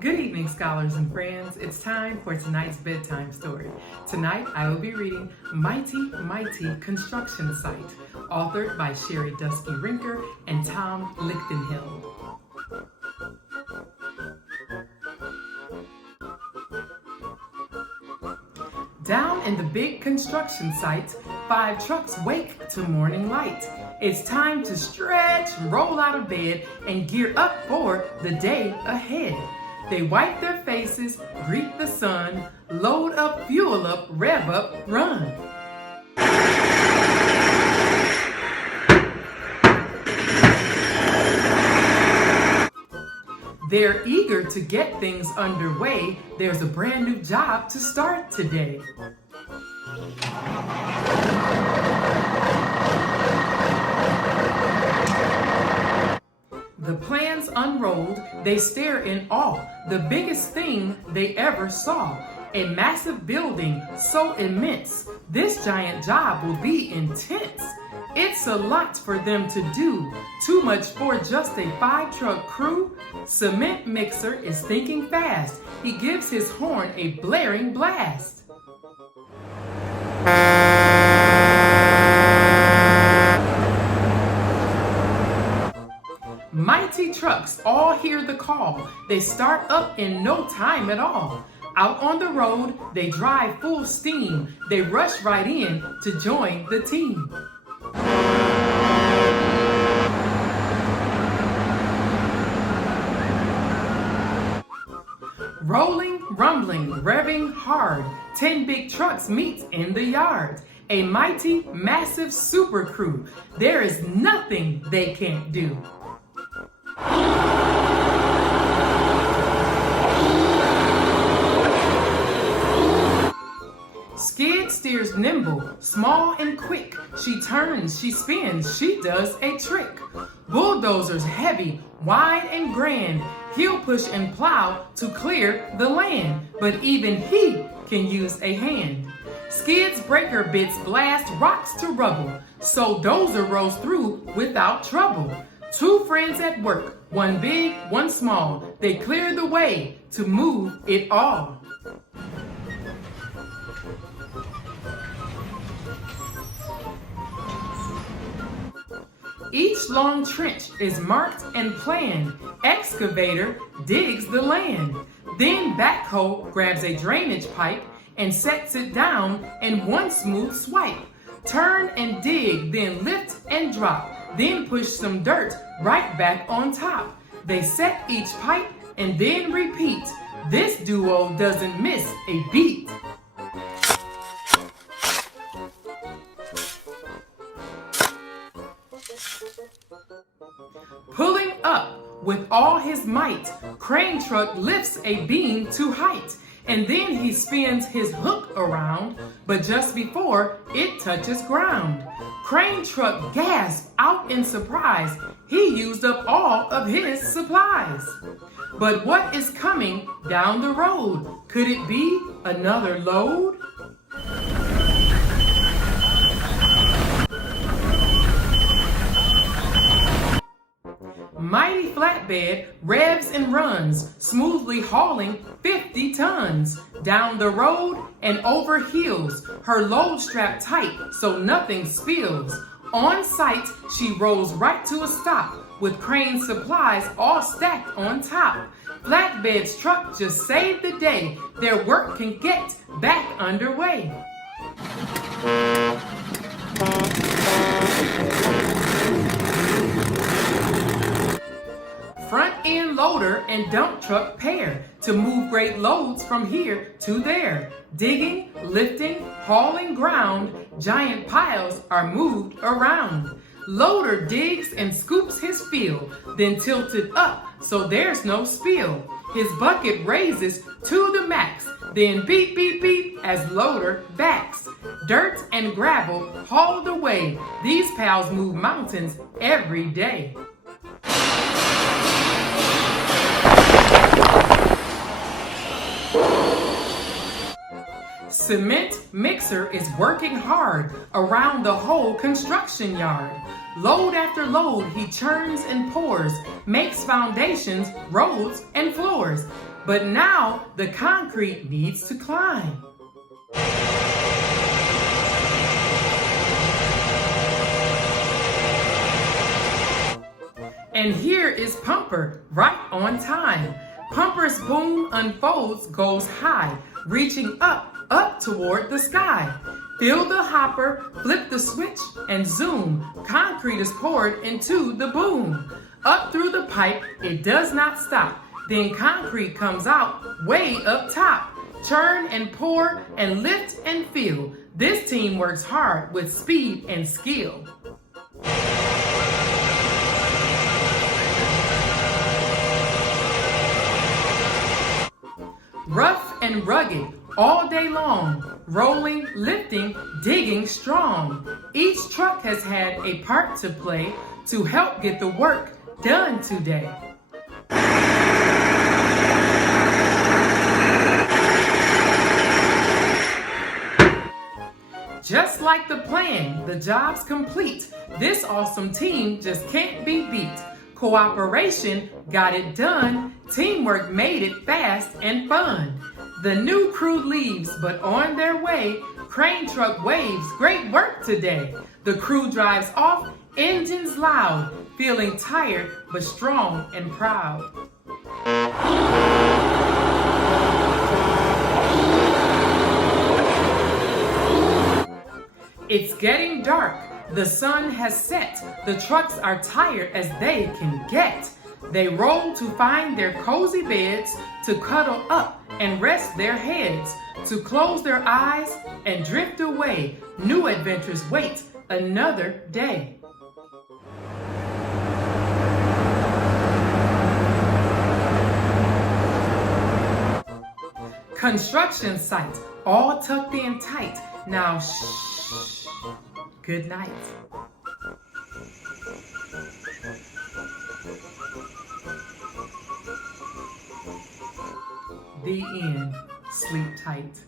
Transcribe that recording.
Good evening, scholars and friends. It's time for tonight's bedtime story. Tonight, I will be reading Mighty, Mighty Construction Site, authored by Sherri Rinker and Tom Lichtenheld. Down in the big construction site, 5 trucks wake to morning light. It's time to stretch, roll out of bed, and gear up for the day ahead. They wipe their faces, greet the sun, load up, fuel up, rev up, run. They're eager to get things underway. There's a brand new job to start today. The plans unrolled, they stare in awe. The biggest thing they ever saw. A massive building so immense. This giant job will be intense. It's a lot for them to do. Too much for just a 5-truck crew. Cement mixer is thinking fast. He gives his horn a blaring blast. Mighty trucks all hear the call. They start up in no time at all. Out on the road, they drive full steam. They rush right in to join the team. Rolling, rumbling, revving hard. 10 big trucks meet in the yard. A mighty, massive super crew. There is nothing they can't do. Skid steers nimble, small and quick. She turns, she spins, she does a trick. Bulldozers heavy, wide and grand. He'll push and plow to clear the land, but even he can use a hand. Skid's breaker bits blast rocks to rubble, so Dozer rolls through without trouble. 2 friends at work, one big, one small. They clear the way to move it all. Each long trench is marked and planned. Excavator digs the land. Then backhoe grabs a drainage pipe and sets it down in one smooth swipe. Turn and dig, then lift and drop. Then push some dirt right back on top. They set each pipe and then repeat. This duo doesn't miss a beat. Pulling up with all his might, crane truck lifts a beam to height, and then he spins his hook around, but just before it touches ground, crane truck gasps out in surprise. He used up all of his supplies. But what is coming down the road? Could it be another load? Mighty flatbed revs and runs, smoothly hauling 50 tons. Down the road and over hills, her load strapped tight so nothing spills. On site, she rolls right to a stop with crane supplies all stacked on top. Flatbed's truck just saved the day. Their work can get back underway. Front end loader and dump truck pair to move great loads from here to there. Digging, lifting, hauling ground, giant piles are moved around. Loader digs and scoops his fill, then tilted up so there's no spill. His bucket raises to the max, then beep, beep, beep as loader backs. Dirt and gravel hauled away. These pals move mountains every day. Cement mixer is working hard around the whole construction yard. Load after load he churns and pours, makes foundations, roads, and floors. But now the concrete needs to climb. And here is Pumper, right on time. Pumper's boom unfolds, goes high, reaching up toward the sky. Fill the hopper, flip the switch, and zoom. Concrete is poured into the boom. Up through the pipe, it does not stop. Then concrete comes out way up top. Churn and pour and lift and fill. This team works hard with speed and skill. Rough and rugged all day long, rolling, lifting, digging strong. Each truck has had a part to play to help get the work done today. Just like the plan, the job's complete. This awesome team just can't be beat. Cooperation got it done. Teamwork made it fast and fun. The new crew leaves, but on their way, crane truck waves, great work today. The crew drives off, engines loud, feeling tired but strong and proud. It's getting dark. The sun has set. The trucks are tired as they can get. They roll to find their cozy beds, to cuddle up and rest their heads, to close their eyes and drift away. New adventures wait another day. Construction site, all tucked in tight. Now shh, good night. The end. Sleep tight.